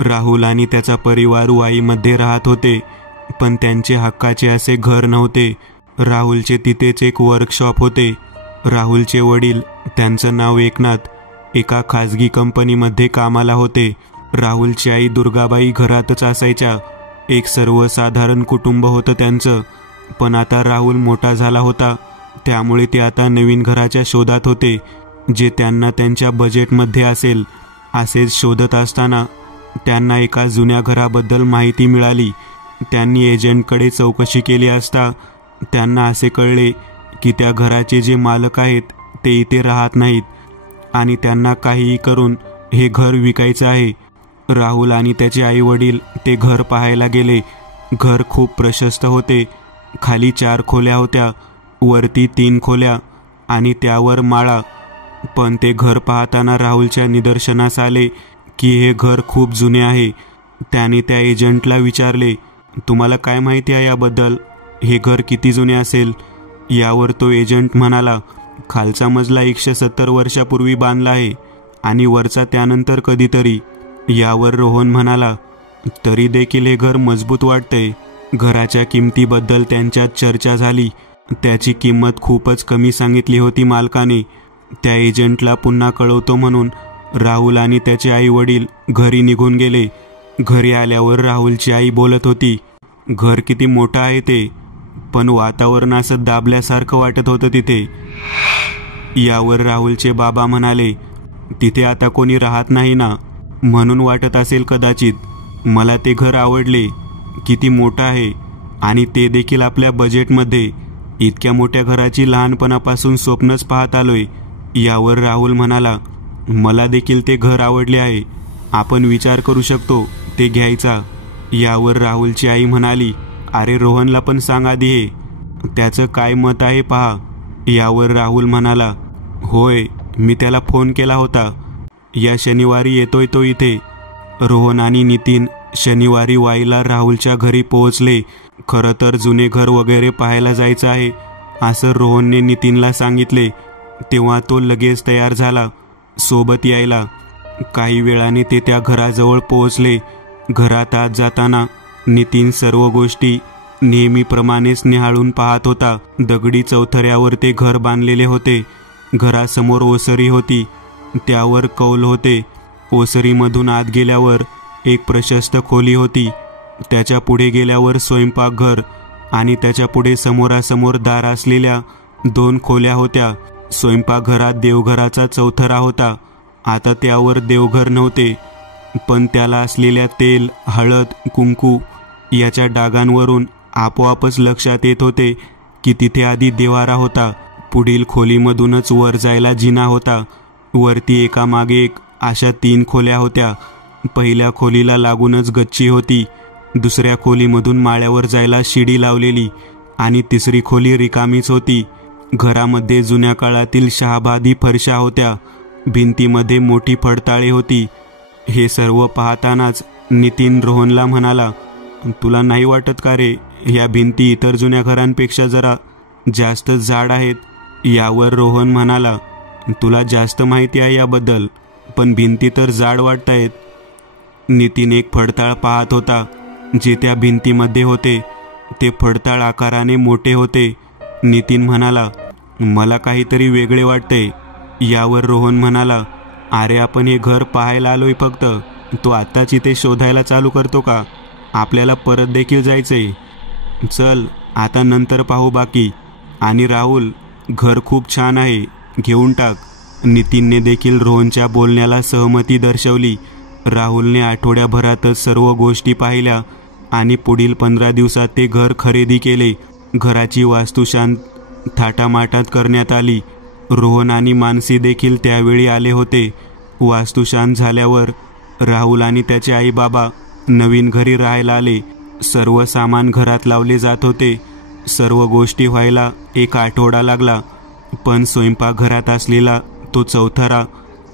राहुल आणि त्याचा परिवार वाईमध्ये राहत होते, पण त्यांचे हक्काचे असे घर नव्हते. राहुलचे तिथेच एक वर्कशॉप होते. राहुलचे वडील, त्यांचं नाव एकनाथ, एका खाजगी कंपनीमध्ये कामाला होते. राहुलची आई दुर्गाबाई घरातच असायच्या. एक सर्वसाधारण कुटुंब होतं त्यांचं. पण आता राहुल मोठा झाला होता, त्यामुळे ते आता नवीन घराच्या शोधात होते, जे त्यांना त्यांच्या बजेटमध्ये असेल. असेच शोधत असताना त्यांना एका जुन्या घराबद्दल माहिती मिळाली. त्यांनी एजंटकडे चौकशी केली असता त्यांना असे कळले की त्या घराचे जे मालक आहेत ते इथे राहत नाहीत आणि त्यांना काहीही करून हे घर विकायचं आहे. राहुल आणि त्याचे आई वडील ते घर पाहायला गेले. घर खूप प्रशस्त होते. खाली 4 खोल्या होत्या, वरती 3 खोल्या आणि त्यावर माळा. पण ते घर पाहताना राहुलच्या निदर्शनास आले की हे घर खूप जुने आहे. त्याने त्या एजंटला विचारले, तुम्हाला काय माहिती आहे याबद्दल? हे घर किती जुने असेल? यावर तो एजंट म्हणाला, खालचा मजला 170 वर्षापूर्वी बांधला आहे आणि वरचा त्यानंतर कधीतरी. यावर रोहन म्हणाला, तरी देखील हे घर मजबूत वाटतंय. घराच्या किमतीबद्दल त्यांच्यात चर्चा झाली. त्याची किंमत खूपच कमी सांगितली होती मालकाने. त्या एजंटला पुन्हा कळवतो म्हणून राहुल आणि त्याचे आई वडील घरी निघून गेले. घरी आल्यावर राहुलची आई बोलत होती, घर किती मोठं आहे ते, पण वातावरण असं दाबल्यासारखं वाटत होतं तिथे. यावर राहुलचे बाबा म्हणाले, तिथे आता कोणी राहत नाही ना, म्हणून वाटत असेल कदाचित. मला ते घर आवडले. किती मोठं आहे आणि ते देखील आपल्या बजेटमध्ये. इतक्या मोठ्या घराची लहानपणापासून स्वप्नच पाहत आलोय. यावर राहुल म्हणाला, मला देखील ते घर आवडले आहे. आपण विचार करू शकतो ते घ्यायचा. यावर राहुलची आई म्हणाली, अरे रोहनला पण सांग आधी हे, त्याचं काय मत आहे पहा. यावर राहुल म्हणाला, होय, मी त्याला फोन केला होता. या शनिवारी येतोय तो इथे. रोहन आणि नितीन शनिवारी वाईला राहुलच्या घरी पोहोचले. खरं तर जुने घर वगैरे पाहायला जायचं आहे असं रोहनने नितीनला सांगितले. तेव्हा तो लगेच तयार झाला सोबत यायला. काही वेळाने ते त्या घराजवळ पोहोचले. घरात आत जाताना नितीन सर्व गोष्टी नेहमीप्रमाणेच निहाळून पाहत होता. दगडी चौथऱ्यावर ते घर बांधलेले होते. घरासमोर ओसरी होती, त्यावर कौल होते. ओसरीमधून आत गेल्यावर एक प्रशस्त खोली होती. त्याच्या पुढे गेल्यावर स्वयंपाकघर आणि त्याच्या पुढे समोरासमोर दार असलेल्या 2 खोल्या होत्या. स्वयंपाकघरात देवघराचा चौथरा होता. आता त्यावर देवघर नव्हते, पण त्याला असलेल्या तेल, हळद, कुंकू याच्या डागांवरून आपोआपच लक्षात येत होते की तिथे आधी देवारा होता. पुढील खोलीमधूनच वर जायला जिना होता. वरती एकामागे एक अशा 3 खोल्या होत्या. पहिल्या खोलीला लागूनच गच्ची होती. दुसऱ्या खोलीमधून माळ्यावर जायला शिडी लावलेली आणि तिसरी खोली रिकामीच होती. घरामध्ये जुन्या काळातील शहाबादी फरशा होत्या. भिंतीमध्ये मोठी फडताळे होती. हे सर्व पाहतानाच नितीन रोहनला म्हणाला, तुला नाही वाटत का रे, या भिंती इतर जुन्या घरांपेक्षा जरा जास्त जाड आहेत? यावर रोहन म्हणाला, तुला जास्त माहिती आहे याबद्दल, पण भिंती तर जाड वाटतायत. नितीन एक फडताळ पाहत होता जे त्या भिंतीमध्ये होते. ते फडताळ आकाराने मोठे होते. नितीन म्हणाला, मला काहीतरी वेगळे वाटते. यावर रोहन म्हणाला, अरे आपण हे घर पाहायला आलोय फक्त. तो आत्ताच इथे शोधायला चालू करतो का? आपल्याला परत देखील जायचंय. चल आता नंतर पाहू बाकी. आणि राहुल, घर खूप छान आहे, घेऊन टाक. नितीनने देखील रोहनच्या बोलण्याला सहमती दर्शवली. राहुलने आठवड्याभरातच सर्व गोष्टी पाहिल्या आणि पुढील 15 दिवसात ते घर खरेदी केले. घराची वास्तुशांत थाटामाटात करण्यात आली. रोहन आणि मानसी देखील त्यावेळी आले होते. वास्तुशांत झाल्यावर राहुल आणि त्याचे आई बाबा नवीन घरी राहायला आले. सर्व सामान घरात लावले जात होते. सर्व गोष्टी व्हायला 1 आठवडा लागला. पण स्वयंपाकघरात असलेला तो चौथरा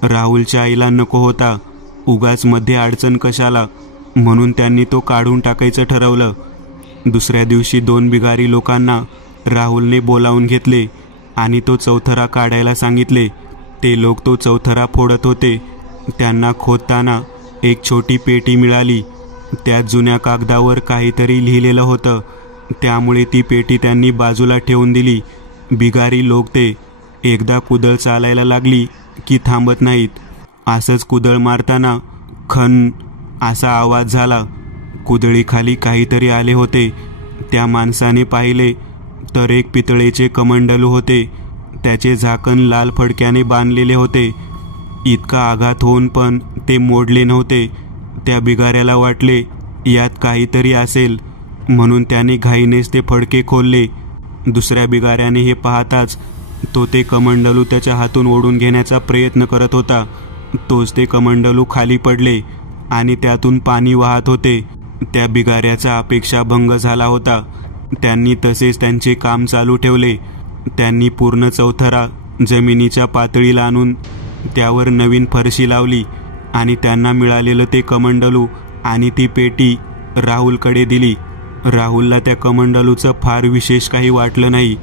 राहुलच्या आईला नको होता. उगाच मध्ये अडचण कशाला, म्हणून त्यांनी तो काढून टाकायचं ठरवलं. दुसऱ्या दिवशी 2 बिगारी लोकांना राहुलने बोलावून घेतले आणि तो चौथरा काढायला सांगितले. ते लोक तो चौथरा फोडत होते. त्यांना खोदताना एक छोटी पेटी मिळाली. त्यात जुन्या कागदावर काहीतरी लिहिलेलं होतं. त्यामुळे ती पेटी त्यांनी बाजूला ठेवून दिली. बिगारी लोक ते एकदा कुदळ चालायला लागली की थांबत नाहीत. असंच कुदळ मारताना खन असा आवाज झाला. कुदळीखाली काहीतरी आले होते. त्या माणसाने पाहिले तर एक पितळेचे कमंडलू होते. त्याचे झाकण लाल फडक्याने बांधलेले होते. इतका आघात होऊन पण ते मोडले नव्हते. त्या बिगाऱ्याला वाटले यात काहीतरी असेल, म्हणून त्याने घाईनेच ते फडके खोलले. दुसऱ्या बिगाऱ्याने हे पाहताच तो ते कमंडलू त्याच्या हातून ओढून घेण्याचा प्रयत्न करत होता. तोच ते कमंडलू खाली पडले आणि त्यातून पाणी वाहत होते. त्या बिगाऱ्याचा अपेक्षाभंग झाला होता. त्यांनी तसेच त्यांचे काम चालू ठेवले. त्यांनी पूर्ण चौथरा जमिनीच्या पातळीला आणून त्यावर नवीन फरशी लावली आणि त्यांना मिळालेलं ते कमंडलू आणि ती पेटी राहुलकडे दिली. राहुलला त्या कमंडलूचं फार विशेष काही वाटलं नाही,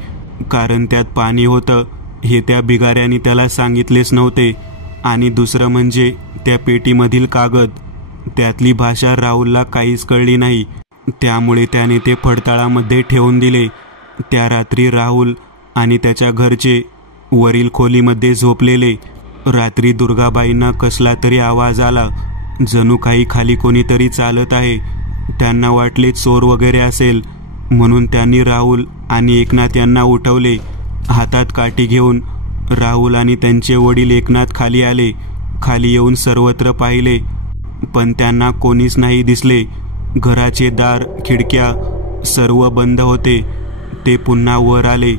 कारण त्यात पाणी होतं हे त्या बिगाऱ्याने त्याला सांगितलेच नव्हते. आणि दुसरं म्हणजे त्या पेटीमधील कागद, त्यातली भाषा राहुलला काहीच कळली नाही. त्यामुळे त्याने ते फडताळामध्ये ठेवून दिले. त्या रात्री राहुल आणि त्याच्या घरचे वरील खोलीमध्ये झोपलेले. रात्री दुर्गाबाईंना कसला तरी आवाज आला, जणू काही खाली कोणीतरी चालत आहे. त्यांना वाटले चोर वगैरे असेल, म्हणून त्यांनी राहुल आणि एकनाथ यांना उठवले. हातात काठी घेऊन राहुल आणि त्यांचे वडील एकनाथ खाली आले. खाली येऊन सर्वत्र पाहिले, पण त्यांना कोणीच नाही दिसले. घराचे दार खिडक्या सर्व बंद होते. ते पुन्हा वर आले.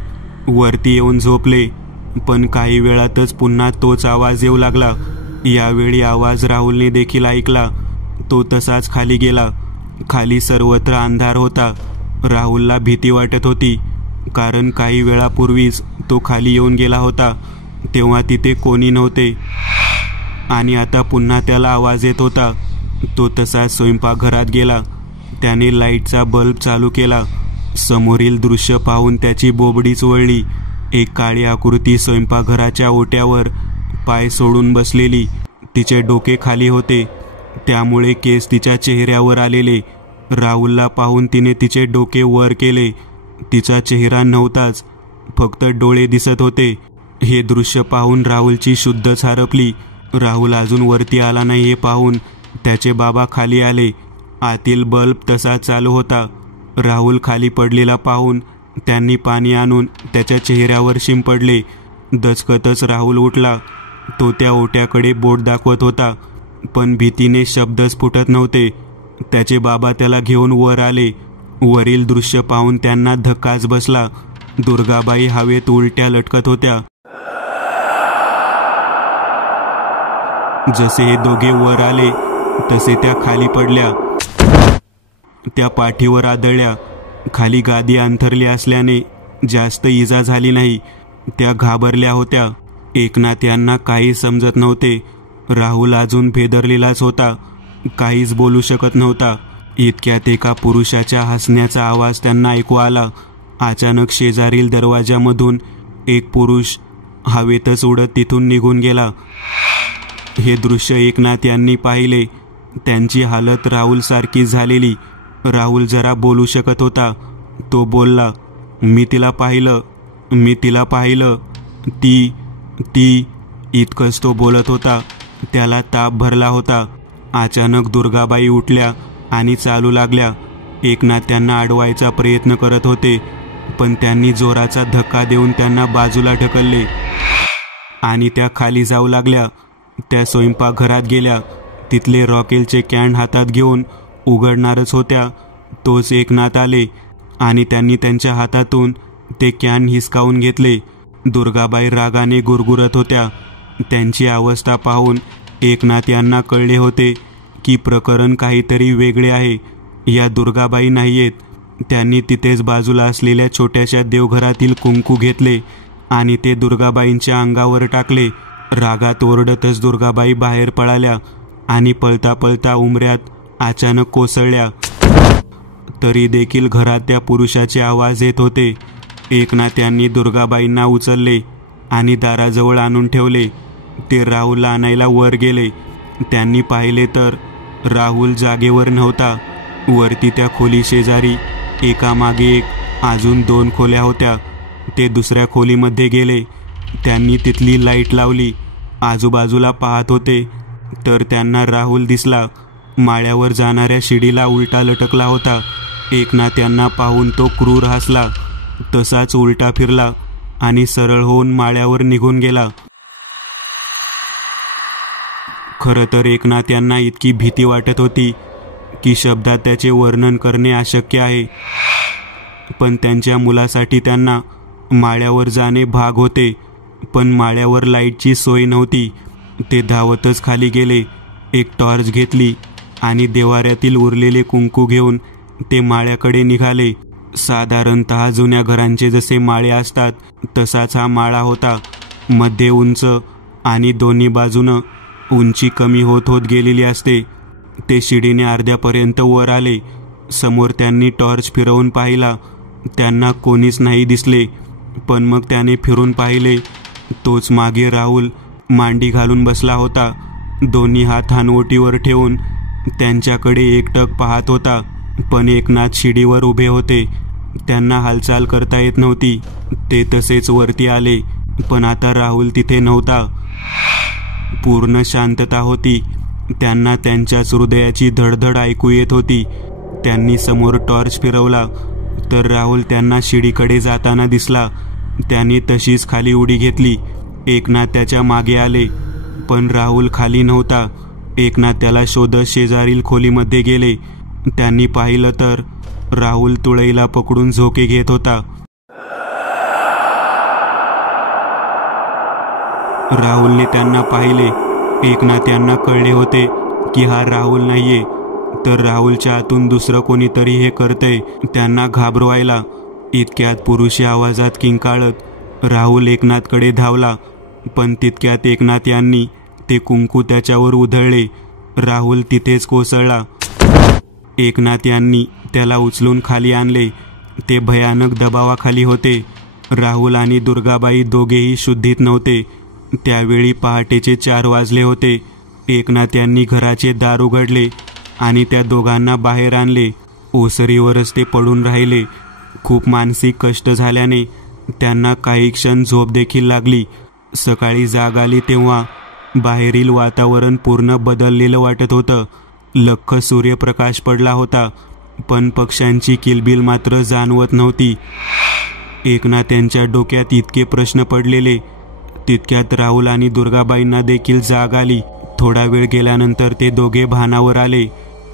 वरती येऊन झोपले, पण काही वेळातच पुन्हा तोच आवाज येऊ लागला. यावेळी आवाज राहुलने देखील ऐकला. तो तसाच खाली गेला. खाली सर्वत्र अंधार होता. राहुलला भीती वाटत होती, कारण काही वेळापूर्वीच तो खाली येऊन गेला होता, तेव्हा तिथे कोणी नव्हते आणि आता पुन्हा त्याला आवाज येत होता. तो तसाच स्वयंपाकघरात गेला. त्याने लाईटचा बल्ब चालू केला. समोरील दृश्य पाहून त्याची बोबडीच वळली. एक काळी आकृती स्वयंपाकघराच्या ओट्यावर पाय सोडून बसलेली. तिचे डोके खाली होते, त्यामुळे केस तिच्या चेहऱ्यावर आलेले. राहुलला पाहून तिने तिचे डोके वर केले. तिचा चेहरा नव्हताच, फक्त डोळे दिसत होते. हे दृश्य पाहून राहुलची शुद्धच हरपली. राहुल अजून वरती आला नाही हे पाहून त्याचे बाबा खाली आले. आतील बल्ब तसा चालू होता. राहुल खाली पडलेला पाहून त्यांनी पाणी आणून त्याच्या चेहऱ्यावर शिंपडले. दचकतच राहुल उठला. तो त्या ओट्याकडे बोट दाखवत होता, पण भीतीने शब्दच फुटत नव्हते. त्याचे बाबा त्याला घेऊन वर आले. वरील दृश्य पाहून त्यांना धक्काच बसला. दुर्गाबाई हवेत उलट्या लटकत होत्या. जसे हे दोघे वर आले तसे त्या खाली पडल्या. त्या पाठीवर आदळल्या. खाली गादी अंथरली असल्याने जास्त इजा झाली नाही. त्या घाबरल्या होत्या. एकनाथ यांना काही समजत नव्हते. राहुल अजून भेदरलेलाच होता, काहीच बोलू शकत नव्हता. इतक्यात एका पुरुषाच्या हसण्याचा आवाज त्यांना ऐकू आला. अचानक शेजारील दरवाजामधून एक पुरुष हवेतच उडत तिथून निघून गेला. हे दृश्य एकनाथ यांनी पाहिले. त्यांची हालत राहुलसारखी झालेली. राहुल जरा बोलू शकत होता. तो बोलला, मी तिला पाहिलं. ती इतकंच तो बोलत होता. त्याला ताप भरला होता. अचानक दुर्गाबाई उठल्या आणि चालू लागल्या. एकनाथ त्यांना अडवायचा प्रयत्न करत होते, पण त्यांनी जोराचा धक्का देऊन त्यांना बाजूला ढकलले आणि त्या खाली जाऊ लागल्या. त्या स्वयंपाकघरात गेल्या. तिथले रॉकेलचे कॅन हातात घेऊन उघडणारच होत्या, तोच एकनाथ आले आणि त्यांनी त्यांच्या हातातून ते कॅन हिसकावून घेतले. दुर्गाबाई रागाने गुरगुरत होत्या. त्यांची अवस्था पाहून एकनाथ यांना कळले होते की प्रकरण काहीतरी वेगळे आहे. या दुर्गाबाई नाहीयेत. त्यांनी तिथेच बाजूला असलेल्या छोट्याशा देवघरातील कुंकू घेतले आणि ते दुर्गाबाईंच्या अंगावर टाकले. रागात ओरडतच दुर्गाबाई बाहेर पळाल्या आणि पळता पळता उंबऱ्यात अचानक कोसळल्या. तरी देखील घरात त्या पुरुषाचे आवाज येत होते. एकनाथ यांनी दुर्गाबाईंना उचलले आणि दाराजवळ आणून ठेवले. ते राहुलला आणायला वर गेले. त्यांनी पाहिले तर राहुल जागेवर नव्हता. वरती त्या खोली शेजारी एकामागे एक अजून 2 खोल्या होत्या. ते दुसऱ्या खोलीमध्ये गेले. त्यांनी तिथली लाईट लावली. आजूबाजूला पाहत होते तर त्यांना राहुल दिसला. माळ्यावर जाणाऱ्या शिडीला उलटा लटकला होता. एकनाथ त्यांना पाहून तो क्रूर हसला. तसाच उलटा फिरला आणि सरळ होऊन माळ्यावर निघून गेला. खरं तर एकनाथ यांना इतकी भीती वाटत होती की शब्दात त्याचे वर्णन करणे अशक्य आहे. पण त्यांच्या मुलासाठी त्यांना माळ्यावर जाणे भाग होते. पण माळ्यावर लाईटची सोय नव्हती. ते धावतच खाली गेले. एक टॉर्च घेतली आणि देवाऱ्यातील उरलेले कुंकू घेऊन ते माळ्याकडे निघाले. साधारणतः जुन्या घरांचे जसे माळे असतात तसाच हा माळा होता. मध्ये उंच आणि दोन्ही बाजूनं उंची कमी होत होत गेलेली असते. ते शिडीने अर्ध्यापर्यंत वर आले. समोर त्यांनी टॉर्च फिरवून पाहिला. त्यांना कोणीच नाही दिसले. पण मग त्याने फिरून पाहिले. तोच मागे राहुल मांडी घालून बसला होता. दोन्ही हात हानवटीवर ठेवून त्यांच्याकडे एकटक पाहत होता. पण एकनाथ शिडीवर उभे होते. त्यांना हालचाल करता येत नव्हती. ते तसेच वरती आले. पण आता राहुल तिथे नव्हता. पूर्ण शांतता होती. त्यांना त्यांच्याच हृदयाची धडधड ऐकू येत होती. त्यांनी समोर टॉर्च फिरवला तर राहुल त्यांना शिडीकडे जाताना दिसला. त्यांनी तशीच खाली उडी घेतली. एकनाथ त्याच्या मागे आले. पण राहुल खाली नव्हता. एकनाथ त्याला शोधत शेजारील खोलीमध्ये गेले. त्यांनी पाहिलं तर राहुल तुळईला पकडून झोके घेत होता. राहुलने त्यांना पाहिले. एकनाथ यांना कळले होते की हा राहुल नाहीये, तर राहुलच्या आतून दुसरं कोणीतरी हे करतंय. त्यांना घाबरवायला. इतक्यात पुरुषी आवाजात किंकाळत राहुल एकनाथकडे धावला. पण तितक्यात एकनाथ यांनी ते कुंकू त्याच्यावर उधळले. राहुल तिथेच कोसळला. एकनाथ यांनी त्याला उचलून खाली आणले. ते भयानक दबावाखाली होते. राहुल आणि दुर्गाबाई दोघेही शुद्धीत नव्हते. त्यावेळी पहाटेचे 4 वाजले होते. एकनाथ यांनी घराचे दार उघडले आणि त्या दोघांना बाहेर आणले. ओसरीवरच ते पडून राहिले. खूप मानसिक कष्ट झाल्याने त्यांना काही क्षण झोप देखील लागली. सकाळी जाग आली तेव्हा बाहेरील वातावरण पूर्ण बदललेलं वाटत होतं. लख्ख सूर्यप्रकाश पडला होता. पण पक्ष्यांची किलबिल मात्र जाणवत नव्हती. एकनाथ यांच्या डोक्यात इतके प्रश्न पडलेले. तितक्यात राहुल आणि दुर्गाबाईंना देखील जाग आली. थोडा वेळ गेल्यानंतर ते दोघे भानावर आले.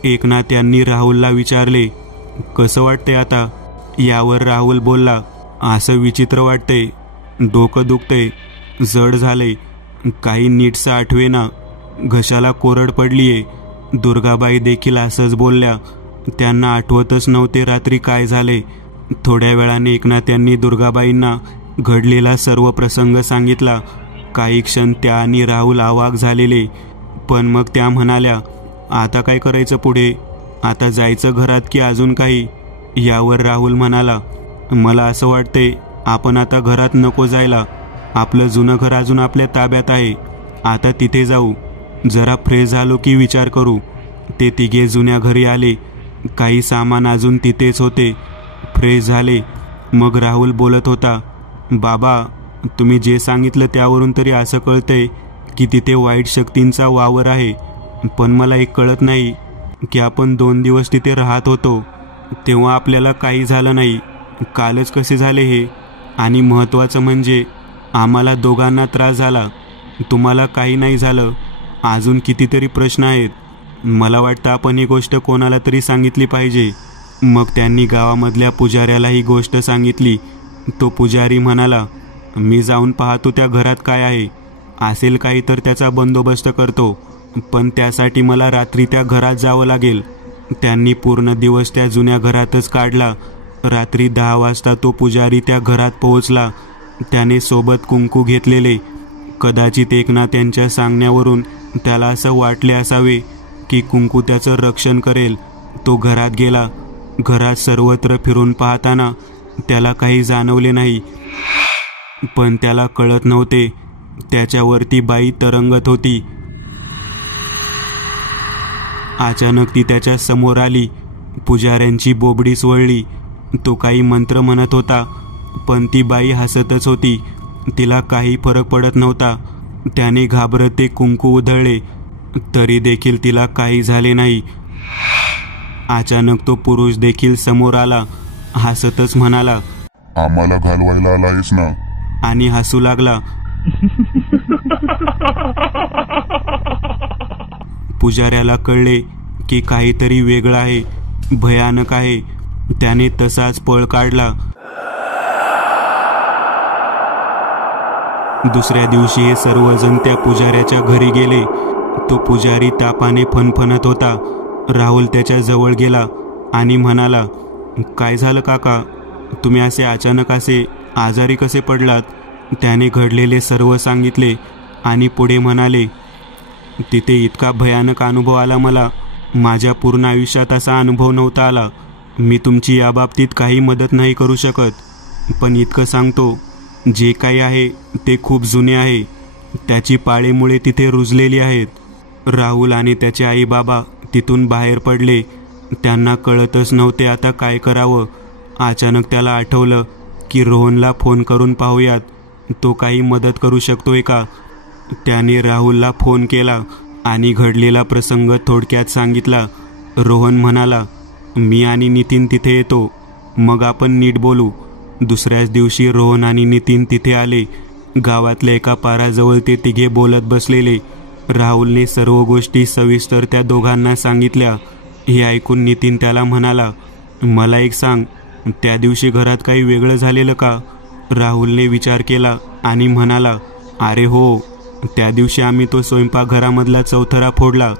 एकनाथ यांनी राहुलला विचारले, कसं वाटते आता? यावर राहुल बोलला, असं विचित्र वाटते. डोकं दुखते, जड झाले, काही नीटसं आठवेना, घशाला कोरड पडलीये. दुर्गाबाई देखील असंच बोलल्या. त्यांना आठवतच नव्हते रात्री काय झाले. थोड्या वेळाने एकनाथ यांनी दुर्गाबाईंना घडलेला सर्व प्रसंग सांगितला. काही क्षण त्या आणि राहुल अवाक झालेले. पण मग त्या म्हणाल्या, आता काय करायचं पुढे? आता जायचं घरात की अजून काही? यावर राहुल म्हणाला, मला असं वाटते आपण आता घरात नको जायला. आपलं जुनं घर अजून आपल्या ताब्यात आहे. आता तिथे जाऊ. जरा फ्रेश झालो की विचार करू. ते तिघे जुन्या घरी आले. काही सामान अजून तिथेच होते. फ्रेश झाले. मग राहुल बोलत होता, बाबा, तुम्ही जे सांगितलं त्यावरून तरी असं कळतंय की तिथे वाईट शक्तींचा वावर आहे. पण मला एक कळत नाही की आपण 2 दिवस तिथे राहत होतो तेव्हा आपल्याला काही झालं नाही. कालच कसे झाले हे? आणि महत्त्वाचं म्हणजे आम्हाला दोघांना त्रास झाला, तुम्हाला काही नाही झालं. अजून कितीतरी प्रश्न आहेत. मला वाटतं आपण ही गोष्ट कोणाला तरी सांगितली पाहिजे. मग त्यांनी गावामधल्या पुजाऱ्याला ही गोष्ट सांगितली. तो पुजारी म्हणाला, मी जाऊन पाहतो त्या घरात काय आहे. असेल काही तर त्याचा बंदोबस्त करतो. पण त्यासाठी मला रात्री त्या घरात जावं लागेल. त्यांनी पूर्ण दिवस त्या जुन्या घरातच काढला. रात्री 10 वाजता तो पुजारी त्या घरात पोहोचला. त्याने सोबत कुंकू घेतलेले. कदाचित एकनाथ यांच्या सांगण्यावरून त्याला असं वाटले असावे की कुंकू त्याचं रक्षण करेल. तो घरात गेला. घरात सर्वत्र फिरून पाहताना त्याला काही जाणवले नाही. पण त्याला कळत नव्हते, त्याच्यावरती बाई तरंगत होती. अचानक ती त्याच्या समोर आली. पुजाऱ्यांची बोबडीच वळली. तो काही मंत्र म्हणत होता, पण ती बाई हसतच होती. तिला काही फरक पडत नव्हता. त्याने घाबरत ते कुंकू उधळले, तरी देखील तिला काही झाले नाही. अचानक तो पुरुष देखील समोर आला. हसतच म्हणाला, आम्हाला घालवायला आलायस ना? आणि हसू लागला. पुजाऱ्याला कळले की काहीतरी वेगळं आहे, भयानक आहे. त्याने तसाच पळ काढला. दुसऱ्या दिवशी हे सर्वजण त्या पुजाऱ्याच्या घरी गेले. तो पुजारी तापाने फणफणत होता. राहुल त्याच्या जवळ गेला आणि म्हणाला, काय झालं काका? तुम्ही असे अचानक असे आजारी कसे पडलात? त्याने घडलेले सर्व सांगितले आणि पुढे म्हणाले, तिथे इतका भयानक अनुभव आला मला. माझ्या पूर्ण आयुष्यात असा अनुभव नव्हता आला. मी तुमची याबाबतीत काही मदत नाही करू शकत, पण इतकं सांगतो, जे काही आहे ते खूप जुने आहे. त्याची पाळेमुळे तिथे रुजलेली आहेत. राहुल आणि त्याचे आई बाबा तिथून बाहेर पडले. त्यांना कळतच नव्हते आता काय करावं. अचानक त्याला आठवलं की रोहनला फोन करून पाहूयात, तो काही मदत करू शकतोय का. त्याने राहुलला फोन केला आणि घडलेला प्रसंग थोडक्यात सांगितला. रोहन म्हणाला, मी आणि नितीन तिथे येतो, मग आपण नीट बोलू. दुसऱ्याच दिवशी रोहन आणि नितीन तिथे आले. गावातल्या एका पाराजवळ ते तिघे बोलत बसलेले. राहुलने सर्व गोष्टी सविस्तर त्या दोघांना सांगितल्या. हे ऐकून नितीन त्याला म्हणाला, मला एक सांग, त्या दिवशी घरात काही वेगळं झालेलं का? राहुलने विचार केला आणि म्हणाला, अरे हो, त्या दिवशी आम्ही तो स्वयंपाकघरामधला चौथरा फोडला,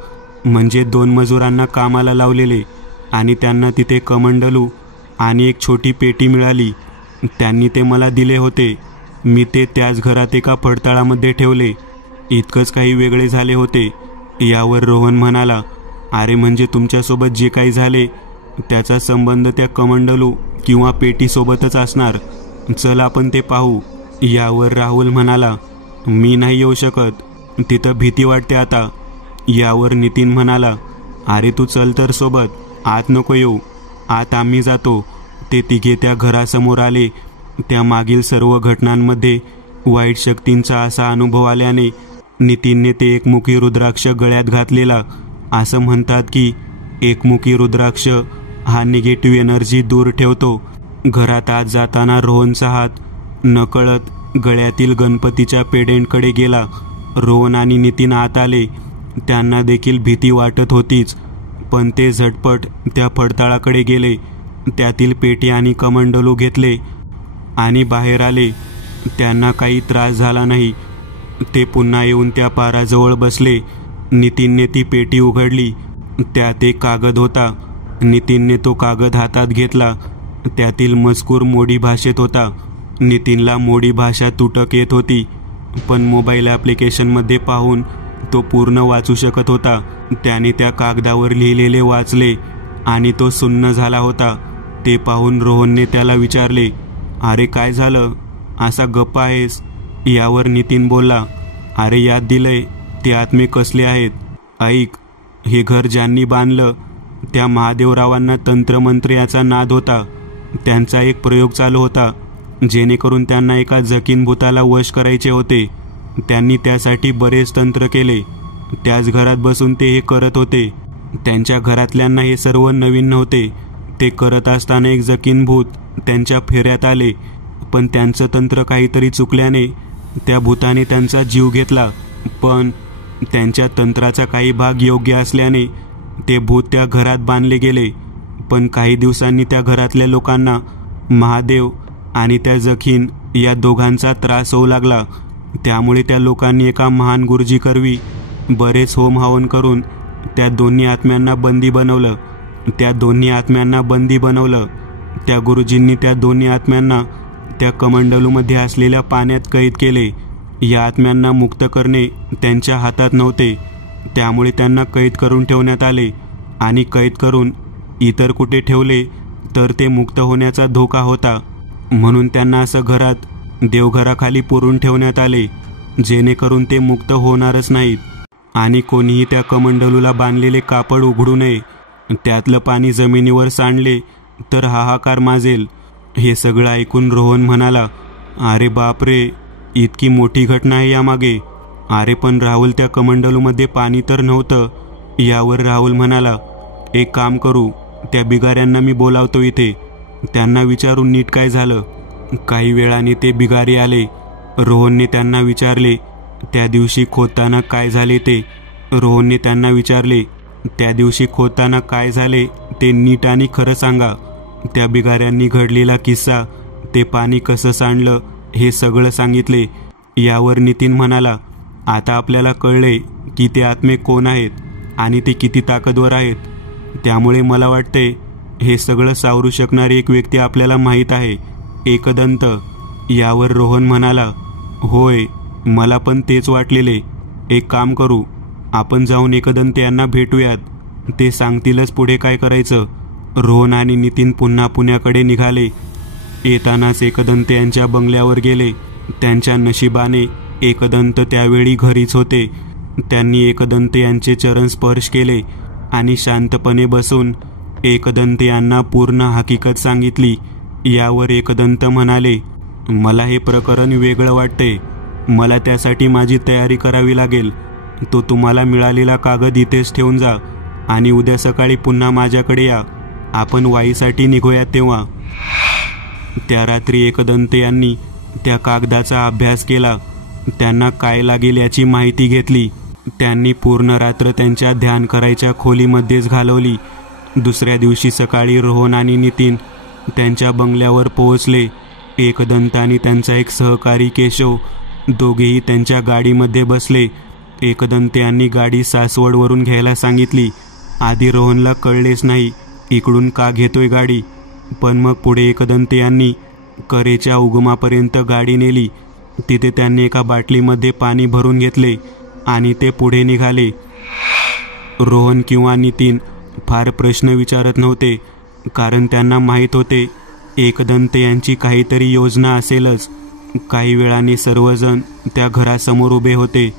म्हणजे 2 मजुरांना कामाला लावलेले, आणि त्यांना तिथे कमंडलू आणि एक छोटी पेटी मिळाली. त्यांनी ते मला दिले होते. मी ते त्याच घरात एका पडताळामध्ये ठेवले. इतकंच काही वेगळे झाले होते. यावर रोहन म्हणाला, अरे म्हणजे तुमच्यासोबत जे काही झाले त्याचा संबंध त्या कमंडलू किंवा पेटीसोबतच असणार. चल आपण ते पाहू. यावर राहुल म्हणाला, मी नाही येऊ शकत, तिथं भीती वाटते आता. यावर नितीन म्हणाला, अरे तू चल तर सोबत, आत नको येऊ, आत आम्ही जातो. ते तिघे त्या घरासमोर आले. त्या मागील सर्व घटनांमध्ये वाईट शक्तींचा असा अनुभव आल्याने नितीनने ते एकमुखी रुद्राक्ष गळ्यात घातलेला. असं म्हणतात की एकमुखी रुद्राक्ष हा निगेटिव्ह एनर्जी दूर ठेवतो. घरात आत जाताना रोहनचा हात नकळत गळ्यातील गणपतीच्या पेडेंटकडे गेला. रोहन आणि नितीन आत आले. त्यांना देखील भीती वाटत होतीच, पण ते झटपट त्या पडताळाकडे गेले. त्यातील पेटी आणि कमंडलू घेतले आणि बाहेर आले. त्यांना काही त्रास झाला नाही. ते पुन्हा येऊन त्या पाराजवळ बसले. नितीनने ती पेटी उघडली. त्यात एक कागद होता. नितीनने तो कागद हातात घेतला. त्यातील मजकूर मोडी भाषेत होता. नितीनला मोडी भाषा तुटक येत होती, पण मोबाईल ॲप्लिकेशनमध्ये पाहून तो पूर्ण वाचू शकत होता. त्याने त्या कागदावर लिहिलेले वाचले आणि तो सुन्न झाला होता. ते पाहून रोहनने त्याला विचारले, अरे काय झालं, असा गप्प आहेस? यावर नितीन बोलला, अरे याद दिलंय ते आत्मे कसले आहेत. ऐक, हे घर ज्यांनी बांधलं त्या महादेवरावांना तंत्रमंत्र याचा नाद होता. त्यांचा एक प्रयोग चालू होता, जेणेकरून त्यांना एका जकीन भूताला वश करायचे होते. त्यांनी त्यासाठी बरेच तंत्र केले. त्याच घरात बसून ते हे करत होते. त्यांच्या घरातल्यांना हे सर्व नवीन नव्हते. ते करत असताना एक जकीन भूत त्यांच्या फेऱ्यात आले, पण त्यांचं तंत्र काहीतरी चुकल्याने त्या भूताने त्यांचा जीव घेतला. पण त्यांच्या तंत्राचा काही भाग योग्य असल्याने ते भूत त्या घरात बांधले गेले. पण काही दिवसांनी त्या घरातल्या लोकांना महादेव आणि त्या जखीन या दोघांचा त्रास होऊ लागला. त्यामुळे त्या लोकांनी एका महान गुरुजी करवी बरेच होम हवन करून त्या दोन्ही आत्म्यांना बंदी बनवलं. त्या गुरुजींनी त्या दोन्ही आत्म्यांना त्या कमंडलूमध्ये असलेल्या पाण्यात कैद केले. या आत्म्यांना मुक्त करणे त्यांच्या हातात नव्हते. त्यामुळे त्यांना कैद करून ठेवण्यात आले, आणि कैद करून इतर कुठे ठेवले तर ते मुक्त होण्याचा धोका होता. म्हणून त्यांना असं घरात देवघराखाली पुरून ठेवण्यात आले, जेणेकरून ते मुक्त होणारच नाहीत. आणि कोणीही त्या कमंडलूला बांधलेले कापड उघडू नये. त्यातलं पाणी जमिनीवर सांडले तर हाहाकार माजेल. हे सगळं ऐकून रोहन म्हणाला, अरे बापरे, इतकी मोठी घटना आहे यामागे. अरे पण राहुल, त्या कमंडलूमध्ये पाणी तर नव्हतं. यावर राहुल म्हणाला, एक काम करू, त्या बिगाऱ्यांना मी बोलावतो इथे. त्यांना विचारून नीट काय झालं. काही वेळाने ते बिगारी आले. रोहनने त्यांना विचारले त्या दिवशी खोदताना काय झाले ते. रोहनने त्यांना विचारले त्या दिवशी खोदताना काय झाले ते नीट आणि खरं सांगा. त्या बिगाऱ्यांनी घडलेला किस्सा, ते पाणी कसं सांडलं हे सगळं सांगितले. यावर नितीन म्हणाला, आता आपल्याला कळले की ते आत्मे कोण आहेत आणि ते किती ताकदवर आहेत. त्यामुळे मला वाटते हे सगळं सावरू शकणारी एक व्यक्ती आपल्याला माहीत आहे, एकदंत. यावर रोहन म्हणाला, होय, मला पण तेच वाटलेले. एक काम करू, आपण जाऊन एकदंत यांना भेटूयात. ते सांगतीलच पुढे काय करायचं. रोहन आणि नितीन पुन्हा पुण्याकडे निघाले. येतानाच एकदंत यांच्या बंगल्यावर गेले. त्यांच्या नशिबाने एकदंत त्यावेळी घरीच होते. त्यांनी एकदंत यांचे चरण स्पर्श केले आणि शांतपणे बसून एकदंत यांना पूर्ण हकीकत सांगितली. यावर एकदंत म्हणाले, मला हे प्रकरण वेगळं वाटते. मला त्यासाठी माझी तयारी करावी लागेल. तो तुम्हाला मिळालेला कागद इथेच ठेवून जा आणि उद्या सकाळी पुन्हा माझ्याकडे या. आपण वाईसाठी निघूयात तेव्हा. त्या रात्री एकदंत यांनी त्या कागदाचा अभ्यास केला. त्यांना काय लागेल याची माहिती घेतली. त्यांनी पूर्ण रात्र त्यांच्या ध्यान करायच्या खोलीमध्येच घालवली. दुसऱ्या दिवशी सकाळी रोहन आणि नितीन त्यांच्या बंगल्यावर पोहोचले. एकदंत आणि त्यांचा एक सहकारी केशव दोघेही त्यांच्या गाडीमध्ये बसले. एकदंत यांनी गाडी सासवडवरून घ्यायला सांगितली. आधी रोहनला कळलेच नाही इकडून का घेतोय गाडी, पण मग पुढे एकदंत यांनी करेच्या उगमापर्यंत गाडी नेली. तिथे त्यांनी एका बाटलीमध्ये पाणी भरून घेतले आणि ते पुढे निघाले. रोहन किंवा नितीन फार प्रश्न विचारत नव्हते, कारण त्यांना माहीत होते एकदंत यांची काहीतरी योजना असेलच. काही वेळाने सर्वजण त्या घरासमोर उभे होते.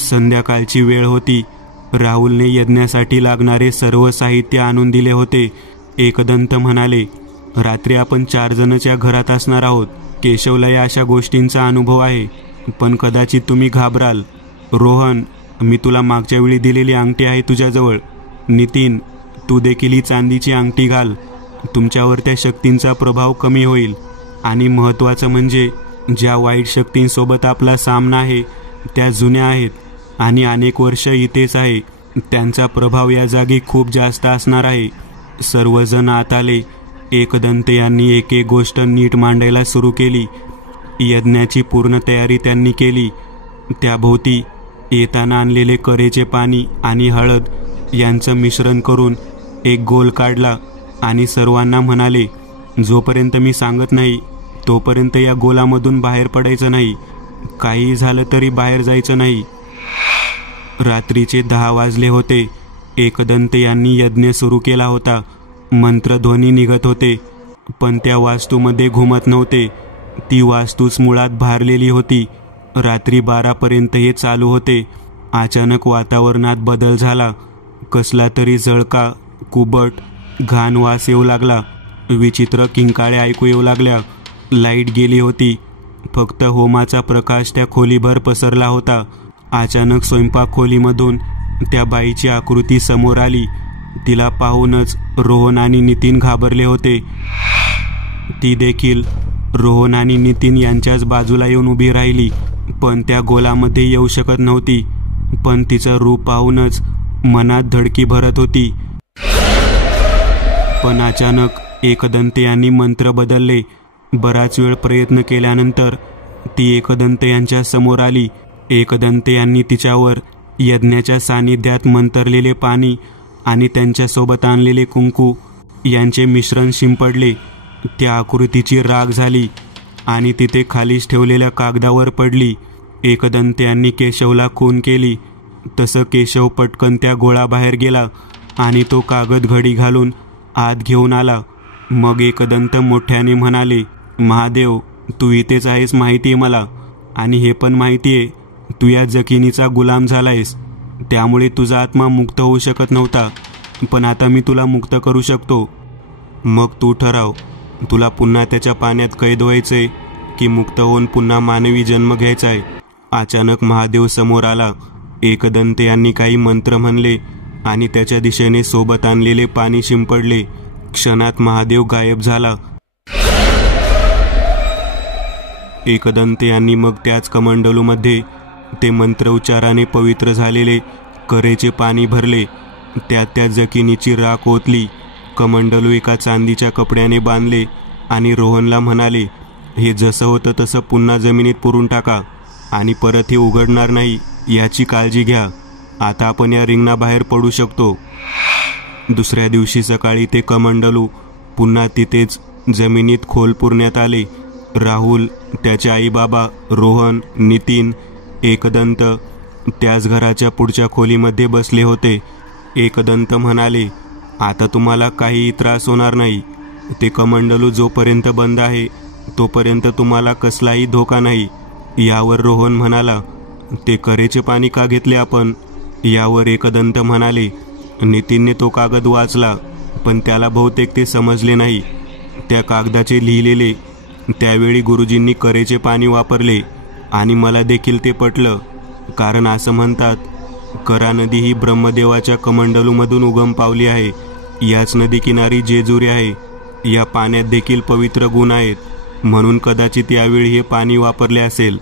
संध्याकाळची वेळ होती. राहुलने यज्ञासाठी लागणारे सर्व साहित्य आणून दिले होते. एकदंत म्हणाले, रात्री आपण 4 जणच्या घरात असणार आहोत. केशवला या अशा गोष्टींचा अनुभव आहे, पण कदाचित तुम्ही घाबराल. रोहन, मी तुला मागच्या वेळी दिलेली अंगठी आहे तुझ्याजवळ. नितीन, तू देखील ही चांदीची अंगठी घाल. तुमच्यावर त्या शक्तींचा प्रभाव कमी होईल. आणि महत्त्वाचं म्हणजे ज्या वाईट शक्तींसोबत आपला सामना आहे त्या जुन्या आहेत आणि अनेक वर्ष इथेच आहे. त्यांचा प्रभाव या जागी खूप जास्त असणार आहे. सर्वजण आत आले. एकदंत यांनी एक एक गोष्ट नीट मांडायला सुरू केली. यज्ञाची पूर्ण तयारी त्यांनी केली. त्याभोवती येताना आणलेले करेचे पाणी आणि हळद यांचं मिश्रण करून एक गोल काढला आणि सर्वांना म्हणाले, जोपर्यंत मी सांगत नाही तोपर्यंत या गोलामधून बाहेर पडायचं नाही. काही झालं तरी बाहेर जायचं नाही. रात्रीचे 10 वाजले होते. एकदंत यांनी यज्ञ सुरू केला होता. मंत्रध्वनी निघत होते, पण त्या वास्तूमध्ये घुमत नव्हते. ती वास्तूच मुळात भारलेली होती. रात्री 12पर्यंत हे चालू होते. अचानक वातावरणात बदल झाला. कसला तरी जळका, कुबट, घाण वास येऊ लागला. विचित्र किंकाळ्या ऐकू येऊ लागल्या. लाईट गेली होती. फक्त होमाचा प्रकाश त्या खोलीभर पसरला होता. अचानक स्वयंपाक खोलीमधून त्या बाईची आकृती समोर आली. तिला पाहूनच रोहन आणि नितीन घाबरले होते. ती देखील रोहन आणि नितीन यांच्याच बाजूला येऊन उभी राहिली, पण त्या गोलामध्ये येऊ शकत नव्हती. पण तिचं रूप पाहूनच मनात धडकी भरत होती. पण अचानक एकदंत यांनी मंत्र बदलले. बराच वेळ प्रयत्न केल्यानंतर ती एकदंत यांच्या समोर आली. एकदंत यांनी तिच्यावर यज्ञाच्या सानिध्यात मंतरलेले पाणी आणि त्यांच्यासोबत आणलेले कुंकू यांचे मिश्रण शिंपडले. त्या आकृतीची राख झाली आणि तिथे खालीच ठेवलेल्या कागदावर पडली. एकदंत यांनी केशवला खून केली. तसं केशव पटकन त्या गोळाबाहेर गेला आणि तो कागद घडी घालून आत घेऊन आला. मग एकदंत मोठ्याने म्हणाले, महादेव, तू इथेच आहेस माहिती आहे मला, आणि हे पण माहिती आहे तू या जखिनीचा गुलाम झालायस. त्यामुळे तुझा आत्मा मुक्त होऊ शकत नव्हता, पण आता मी तुला मुक्त करू शकतो. मग तू ठराव, तुला पुन्हा त्याच्या पाण्यात कैद व्हायचंय की मुक्त होऊन पुन्हा मानवी जन्म घ्यायचाय. अचानक महादेव समोर आला. एकदंत यांनी काही मंत्र म्हणले आणि त्याच्या दिशेने सोबत आणलेले पाणी शिंपडले. क्षणात महादेव गायब झाला. एकदंत यांनी मग त्याच कमंडलूमध्ये ते मंत्रोच्चाराने पवित्र झालेले करेचे पाणी भरले. त्यात त्या जखिनीची राख ओतली. कमंडलू एका चांदीच्या कपड्याने बांधले आणि रोहनला म्हणाले, हे जसं होतं तसं पुन्हा जमिनीत पुरून टाका आणि परत हे उघडणार नाही याची काळजी घ्या. आता आपण या रिंगणाबाहेर पडू शकतो. दुसऱ्या दिवशी सकाळी ते कमंडलू पुन्हा तिथेच जमिनीत खोल पुरण्यात आले. राहुल, त्याचे आई बाबा, रोहन, नितीन, एकदंत त्याच घराच्या पुढच्या खोलीमध्ये बसले होते. एकदंत म्हणाले, आता तुम्हाला काही त्रास होणार नाही. ते कमंडलू जोपर्यंत बंद आहे तोपर्यंत तुम्हाला कसलाही धोका नाही. यावर रोहन म्हणाला, ते करेचे पाणी का घेतले आपण? यावर एकदंत म्हणाले, नितीनने तो कागद वाचला, पण त्याला बहुतेक ते समजले नाही. त्या कागदाचे लिहिलेले त्यावेळी गुरुजींनी करेचे पाणी वापरले आणि मला देखील ते पटलं. कारण असं म्हणतात, करा नदी ही ब्रह्मदेवाच्या कमंडलूमधून उगम पावली आहे. याच नदीकिनारी जेजुरी आहे. या पाण्यात देखील पवित्र गुण आहेत, म्हणून कदाचित यावेळी हे पाणी वापरले असेल.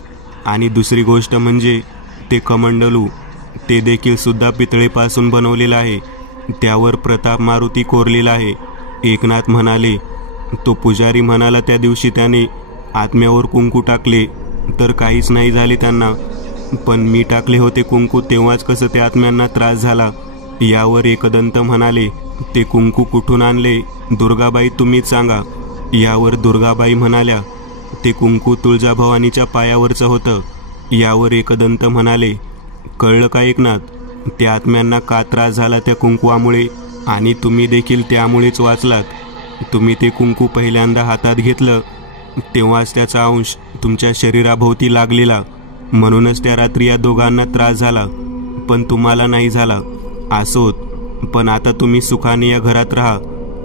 आणि दुसरी गोष्ट म्हणजे ते कमंडलू, ते देखील सुद्धा पितळेपासून बनवलेलं आहे. त्यावर प्रताप मारुती कोरलेला आहे. एकनाथ म्हणाले, तो पुजारी म्हणाला त्या दिवशी त्याने आत्म्यावर कुंकू टाकले तर काहीच नाही झाले त्यांना, पण मी टाकले होते कुंकू तेव्हाच कसं त्या आत्म्यांना त्रास झाला. यावर एकदंत म्हणाले, ते कुंकू कुठून आणले दुर्गाबाई तुम्हीच सांगा. यावर दुर्गाबाई म्हणाल्या, ते कुंकू तुळजाभवानीच्या पायावरचं होतं. यावर एकदंत म्हणाले, कळलं का एकनाथ, त्या आत्म्यांना का त्रास झाला त्या कुंकवामुळे, आणि तुम्ही देखील त्यामुळेच वाचलात. तुम्ही ते कुंकू पहिल्यांदा हातात घेतलं तेव्हाच त्याचा अंश तुमच्या शरीराभोवती लागलेला, म्हणूनच त्या रात्री या दोघांना त्रास झाला, पण तुम्हाला नाही झाला. असोत, पण आता तुम्ही सुखाने या घरात राहा.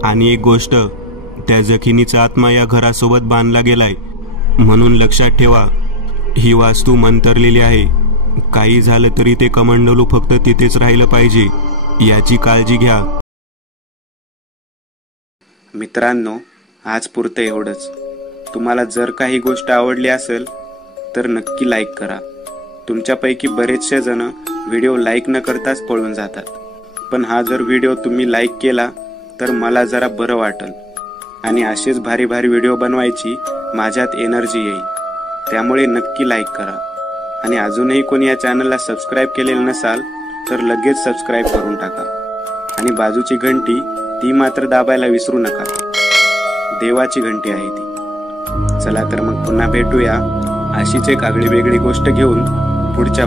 आणि एक गोष्ट, त्या जखिनीचा आत्मा या घरासोबत बांधला गेलाय, म्हणून लक्षात ठेवा, ही वास्तू मंतरलेली आहे. काही झालं तरी ते कमंडलू फक्त तिथेच राहिलं पाहिजे, याची काळजी घ्या. मित्रांनो, आज पुरतं एवढंच. तुम्हाला जर काही गोष्ट आवडली असेल तर नक्की लाईक करा. तुमच्यापैकी बरेचसे जण व्हिडिओ लाईक न करताच पळून जातात, पण हा जर व्हिडिओ तुम्ही लाईक केला तर मला जरा बरं वाटेल आणि असेच भारी भारी व्हिडिओ बनवायची माझ्यात एनर्जी येईल. त्यामुळे नक्की लाईक करा. आणि अजूनही कोणी या चॅनलला सबस्क्राईब केलेलं नसाल तर लगेच सबस्क्राईब करून टाका. आणि बाजूची घंटी ती मात्र दाबायला विसरू नका. देवाची घंटी आहे ती. चला तर मग पुन्हा भेटूया अशीच एक आगळी वेगळी गोष्ट घेऊन पुढच्या